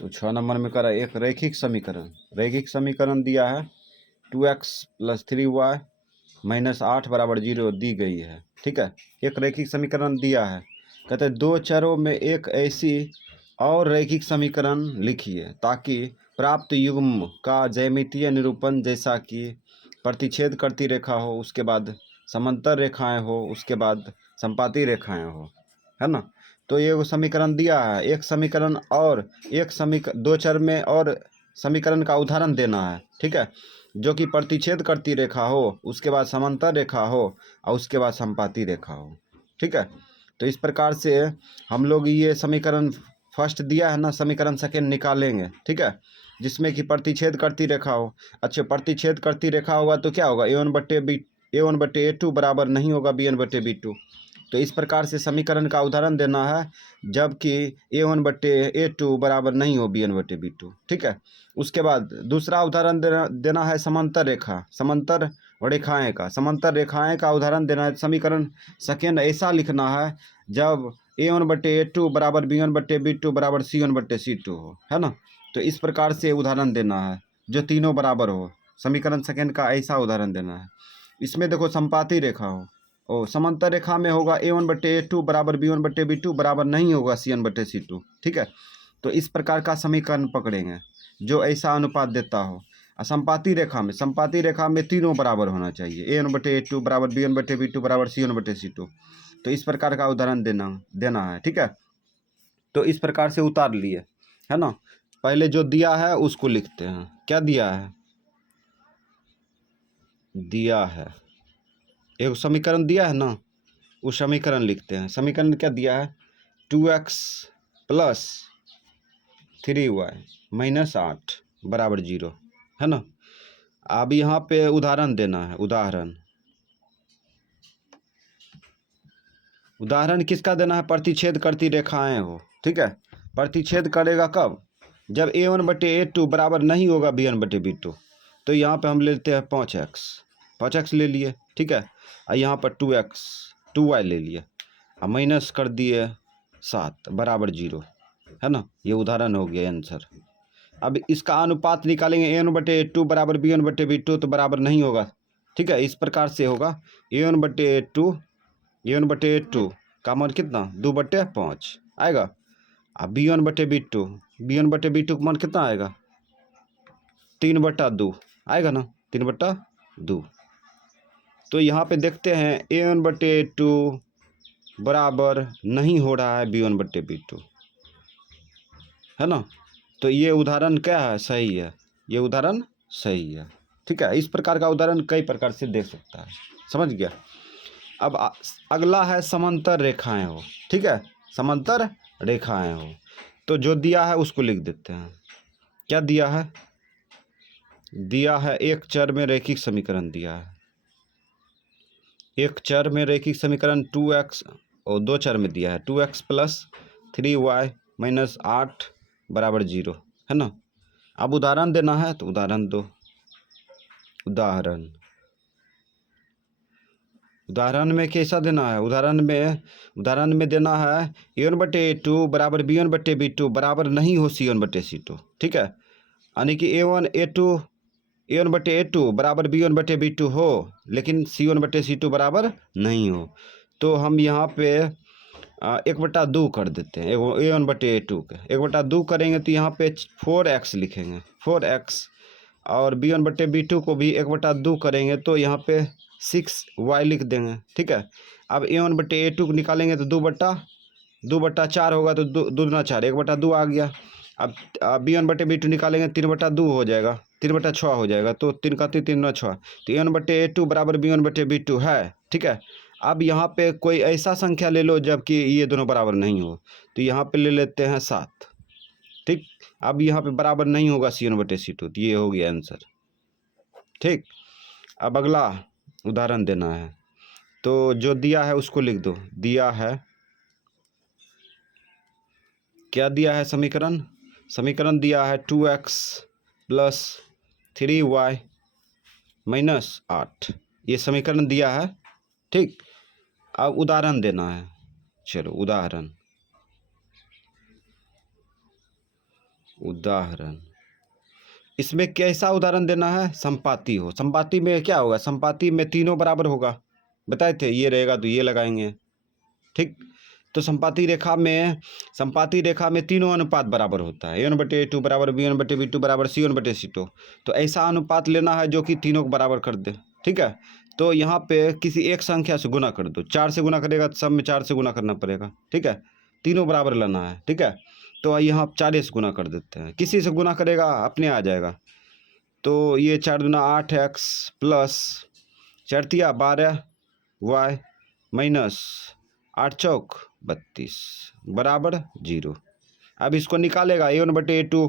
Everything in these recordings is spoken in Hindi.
तो 6 नंबर में करा एक रैखिक समीकरण। रैखिक समीकरण दिया है 2x + 3y - 8 = 0 दी गई है। ठीक है, एक रैखिक समीकरण दिया है। कहते हैं 2 चरों में एक ऐसी और रैखिक समीकरण लिखिए ताकि प्राप्त युग्म का ज्यामितीय निरूपण जैसा कि प्रतिच्छेद करती रेखा हो, उसके बाद समांतर रेखाएं हो, उसके बाद संपाती रेखाएं हो, है ना। तो ये वो समीकरण दिया है। एक समीकरण और एक दो चर में और समीकरण का उदाहरण देना है। ठीक है, जो कि प्रतिच्छेद करती रेखा हो, उसके बाद समांतर रेखा हो और उसके बाद संपाती रेखा हो। ठीक है, तो इस प्रकार से हम लोग ये समीकरण फर्स्ट दिया है ना, समीकरण सेकेंड निकालेंगे। ठीक है, जिसमें कि प्रतिच्छेद करती रेखा हो। अच्छा, प्रतिच्छेद करती रेखा होगा तो क्या होगा, A1/A2 बराबर नहीं होगा B1/B2। तो इस प्रकार से समीकरण का उदाहरण देना है जबकि A1/A2 बराबर नहीं हो B1/B2। ठीक है, उसके बाद दूसरा उदाहरण देना है समांतर रेखा, समांतर रेखाएं का, समांतर रेखाएं का उदाहरण देना है। समीकरण सेकेंड ऐसा लिखना है जब A1/A2 बराबर B1/B2 बराबर C1/C2 हो, है ना। तो इस प्रकार से उदाहरण देना है जो तीनों बराबर हो। समीकरण सेकेंड का ऐसा उदाहरण देना है। इसमें देखो संपाती रेखा हो, समांतर रेखा में होगा A1/A2 बराबर B1/B2 बराबर नहीं होगा C1/C2। ठीक है, तो इस प्रकार का समीकरण पकड़ेंगे जो ऐसा अनुपात देता हो। संपाती रेखा में तीनों बराबर होना चाहिए, A1/A2 बराबर B1/B2 बराबर C1/C2। तो इस प्रकार का उदाहरण देना है। ठीक है, तो इस प्रकार से उतार लिए, है ना। पहले जो दिया है उसको लिखते हैं। क्या दिया है, दिया है एक समीकरण दिया है ना, उस समीकरण लिखते हैं। समीकरण क्या दिया है, 2x + 3y - 8 = 0, है ना। अब यहाँ पे उदाहरण देना है। उदाहरण किसका देना है, प्रतिच्छेद करती रेखाएं हो। ठीक है, प्रतिच्छेद करेगा कब, जब A1/A2 बराबर नहीं होगा B1/B2। तो यहाँ पे हम लेते हैं 5x ले लिए। ठीक है, और यहाँ पर 2y ले लिए और माइनस कर दिए 7 = 0, है ना। ये उदाहरण हो गया आंसर। अब इसका अनुपात निकालेंगे, A1/A2 बराबर B1/B2 तो बराबर नहीं होगा। ठीक है, इस प्रकार से होगा A1/A2 का मान कितना, 2/5 आएगा। अब B1/B2 का मान कितना आएगा, 3/2 आएगा ना, 3/2। तो यहाँ पे देखते हैं A1/A2 बराबर नहीं हो रहा है B1/B2, है ना। तो ये उदाहरण क्या है, सही है, ये उदाहरण सही है। ठीक है, इस प्रकार का उदाहरण कई प्रकार से दे सकता है, समझ गया। अब अगला है समांतर रेखाएं हो। ठीक है, समांतर रेखाएं हो तो जो दिया है उसको लिख देते हैं। क्या दिया है, एक चर में रैखिक समीकरण दिया है। एक चर में रैखिक समीकरण 2x, और दो चर में दिया है 2x + 3y - 8 = 0, है ना। अब उदाहरण देना है तो उदाहरण दो। उदाहरण में कैसा देना है, उदाहरण में देना है A1/A2 बराबर B1/B2 बराबर नहीं हो C1/C2। ठीक है, यानी कि A1/A2 बराबर B1/B2 हो लेकिन C1/C2 बराबर नहीं हो। तो हम यहाँ पे 1/2 कर देते हैं। A1/A2 के 1/2 करेंगे तो यहाँ पे 4x लिखेंगे, 4x। और B1/B2 को भी 1/2 करेंगे तो यहाँ पे 6y लिख देंगे। ठीक है, अब A1/A2 को निकालेंगे तो 2/4 होगा, तो 2 दूना 4, 1/2 आ गया। अब B1/B2 निकालेंगे 3/2 हो जाएगा, 3/6 हो जाएगा, तो 3 का 3 9 6। तो A1/A2 बराबर B1/B2 है। ठीक है, अब यहाँ पे कोई ऐसा संख्या ले लो जबकि ये दोनों बराबर नहीं हो, तो यहाँ पे ले लेते हैं 7। ठीक, अब यहाँ पे बराबर नहीं होगा C1/C2, तो ये हो गया आंसर। ठीक, अब अगला उदाहरण देना है तो जो दिया है उसको लिख दो। दिया है, क्या दिया है, समीकरण दिया है 2x + 3y - 8, ये समीकरण दिया है। ठीक, अब उदाहरण देना है। चलो उदाहरण, उदाहरण, इसमें कैसा उदाहरण देना है? संपाती हो। संपाती में क्या होगा? संपाती में तीनों बराबर होगा, बताए थे। ये रहेगा तो ये लगाएंगे, ठीक। तो संपाती रेखा में तीनों अनुपात बराबर होता है। a1/a2 बराबर b1/b2 बराबर c1/c2। तो ऐसा अनुपात लेना है जो कि तीनों को बराबर कर दे, ठीक है। तो यहाँ पे किसी एक संख्या से गुना कर दो। 4 से गुना करेगा तो सब में 4 से गुना करना पड़ेगा, ठीक है। तीनों बराबर लेना है, ठीक है। तो यहाँ 4 से गुना कर देते हैं। किसी से गुना करेगा अपने आ जाएगा। तो ये 4 दूना 8x प्लस 4 तिया 12y माइनस 8 चौक 32 बराबर 0। अब इसको निकालेगा a1/a2।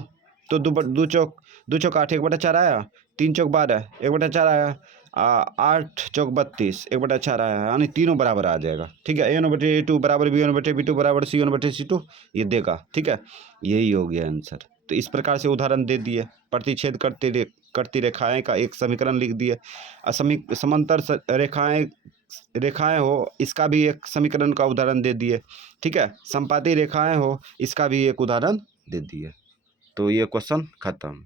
तो दो चौक 8 1/4 आया, 3 चौक 12 1/4 आया, 8 चौक 32 1/4 आया, यानी तीनों बराबर आ जाएगा, ठीक है। a1/a2 बराबर b1/b2 बराबर c1/c2 ये देगा, ठीक है। यही हो गया आंसर। तो इस प्रकार से उदाहरण दे दिए। प्रतिच्छेद करती रेखाएं का एक समीकरण लिख दिए। समांतर रेखाएं हो इसका भी एक समीकरण का उदाहरण दे दिए, ठीक है। संपाती रेखाएं हो इसका भी एक उदाहरण दे दिए। तो ये क्वेश्चन खत्म।